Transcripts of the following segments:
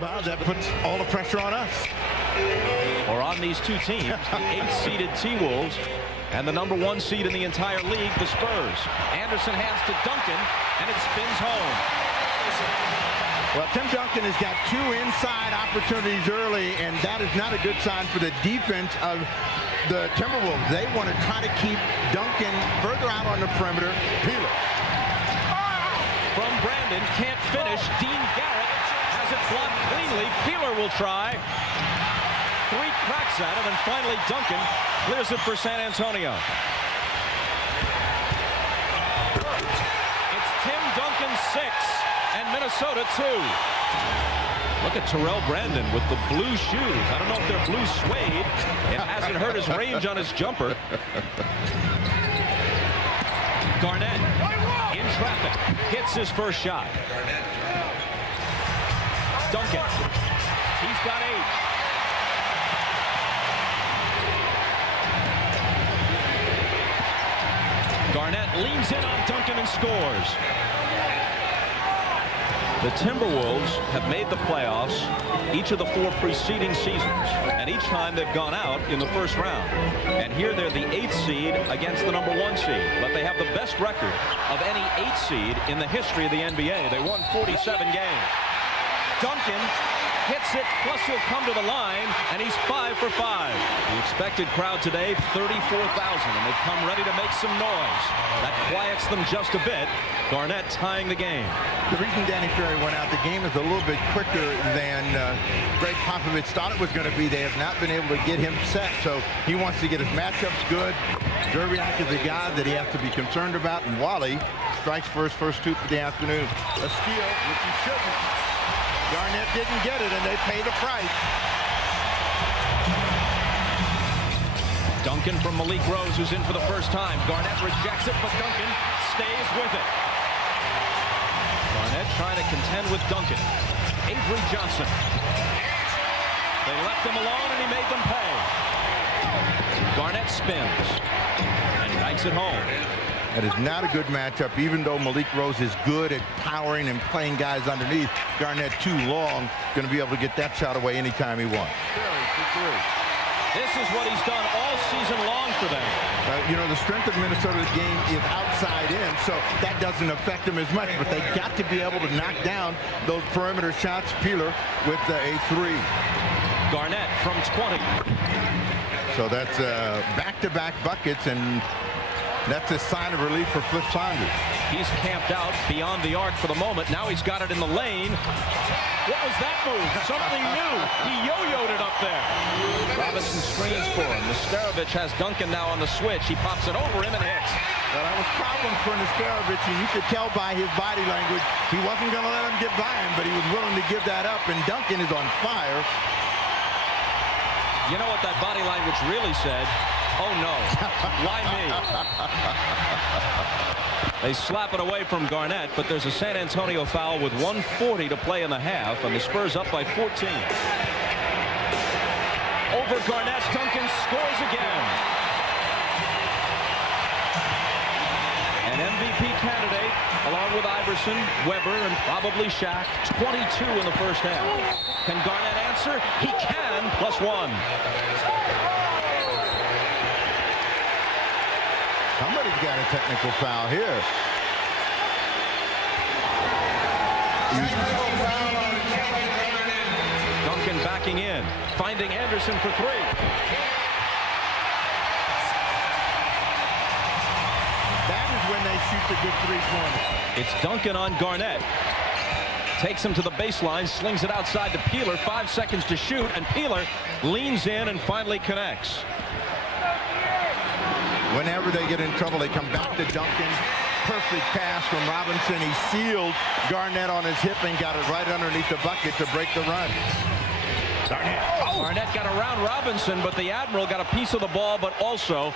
Well, that puts all the pressure on us. Or on these two teams, the 8th-seeded T-Wolves and the #1 seed in the entire league, the Spurs. Anderson hands to Duncan, and it spins home. Well, Tim Duncan has got 2 inside opportunities early, and that is not a good sign for the defense of the Timberwolves. They want to try to keep Duncan further out on the perimeter. Peeler. From Brandon, can't finish. Dean Garrett has it blocked cleanly. Peeler will try. 3 cracks at him, and finally Duncan clears it for San Antonio. It's Tim Duncan 6 and Minnesota 2. Look at Terrell Brandon with the blue shoes. I don't know if they're blue suede. It hasn't hurt his range on his jumper. Garnett in traffic, hits his first shot. Duncan, he's got 8. Garnett leans in on Duncan and scores. The Timberwolves have made the playoffs each of the 4 preceding seasons, and each time they've gone out in the first round. And here they're the 8th seed against the #1 seed, but they have the best record of any 8th seed in the history of the NBA. They won 47 games. Duncan hits it, plus he'll come to the line, and he's 5 for 5. The expected crowd today, 34,000, and they've come ready to make some noise. That quiets them just a bit. Garnett tying the game. The reason Danny Ferry went out, the game is a little bit quicker than Greg Popovich thought it was going to be. They have not been able to get him set, so he wants to get his matchups good. Zerbiak is a guy that he has to be concerned about, and Wally strikes for his first 2 for the afternoon. A steal, which he shouldn't. Garnett didn't get it, and they pay the price. Duncan from Malik Rose, who's in for the first time. Garnett rejects it, but Duncan stays with it. Garnett trying to contend with Duncan. Avery Johnson. They left him alone, and he made them pay. Garnett spins and banks it home. That is not a good matchup, even though Malik Rose is good at powering and playing guys underneath. Garnett too long, going to be able to get that shot away anytime he wants. This is what he's done all season long for them. You know, the strength of Minnesota's game is outside in, so that doesn't affect them as much, but they got to be able to knock down those perimeter shots. Peeler with a 3. Garnett from 20. So that's back-to-back buckets, and that's a sign of relief for Flip Saunders. He's camped out beyond the arc for the moment. Now he's got it in the lane. What was that move? Something new. He yo-yoed it up there. Robinson screens for him. Nesterovic has Duncan now on the switch. He pops it over him and hits. Well, that was problems for Nesterovic, and you could tell by his body language he wasn't going to let him get by him, but he was willing to give that up, and Duncan is on fire. You know what that body language really said? Oh, no. Why me? They slap it away from Garnett, but there's a San Antonio foul with 1:40 to play in the half, and the Spurs up by 14. Over Garnett, Duncan scores again. An MVP candidate, along with Iverson, Weber, and probably Shaq. 22 in the first half. Can Garnett answer? He can, +1. Somebody's got a technical foul here. Duncan backing in, finding Anderson for 3. That is when they shoot the good 3-pointer. It's Duncan on Garnett. Takes him to the baseline, slings it outside to Peeler. 5 seconds to shoot, and Peeler leans in and finally connects. Whenever they get in trouble, they come back to Duncan. Perfect pass from Robinson. He sealed Garnett on his hip and got it right underneath the bucket to break the run. Garnett. Oh. Garnett got around Robinson, but the Admiral got a piece of the ball, but also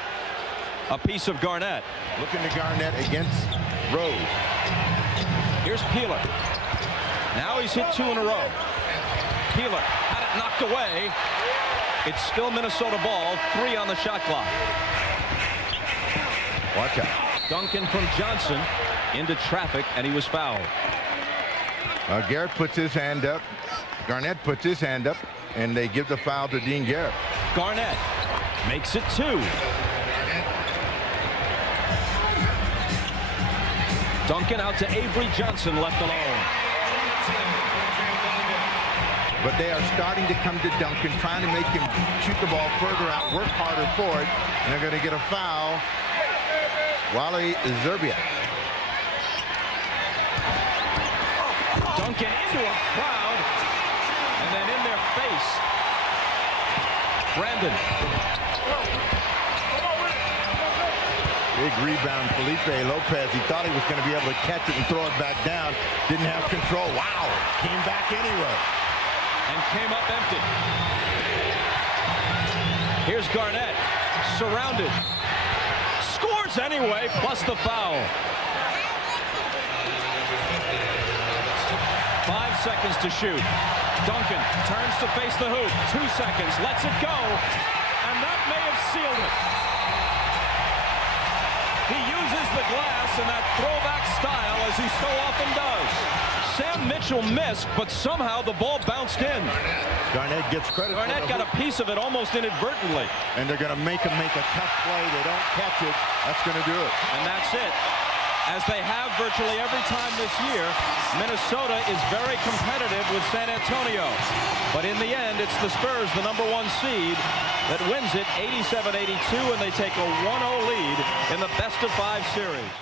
a piece of Garnett. Looking to Garnett against Rose. Here's Peeler. Now he's hit 2 in a row. Peeler had it knocked away. It's still Minnesota ball. 3 on the shot clock. Watch out. Duncan from Johnson into traffic, and he was fouled. Garrett puts his hand up. Garnett puts his hand up, and they give the foul to Dean Garrett. Garnett makes it 2. Duncan out to Avery Johnson, left alone. But they are starting to come to Duncan, trying to make him shoot the ball further out, work harder for it, and they're going to get a foul. Wally Zerbiak. Duncan into a crowd, and then in their face. Brandon. Big rebound, Felipe Lopez. He thought he was going to be able to catch it and throw it back down. Didn't have control. Wow. Came back anyway. And came up empty. Here's Garnett. Surrounded. Scores anyway, plus the foul. 5 seconds to shoot. Duncan turns to face the hoop. 2 seconds. Lets it go. And that may have sealed it. He uses the glass in that throwback style, as he so often does. Sam Mitchell missed, but somehow the ball bounced in. Garnett gets credit. Garnett got a piece of it almost inadvertently. And they're going to make him make a tough play. They don't catch it. That's going to do it. And that's it. As they have virtually every time this year, Minnesota is very competitive with San Antonio. But in the end, it's the Spurs, the #1 seed, that wins it 87-82, and they take a 1-0 lead in the best-of-5 series.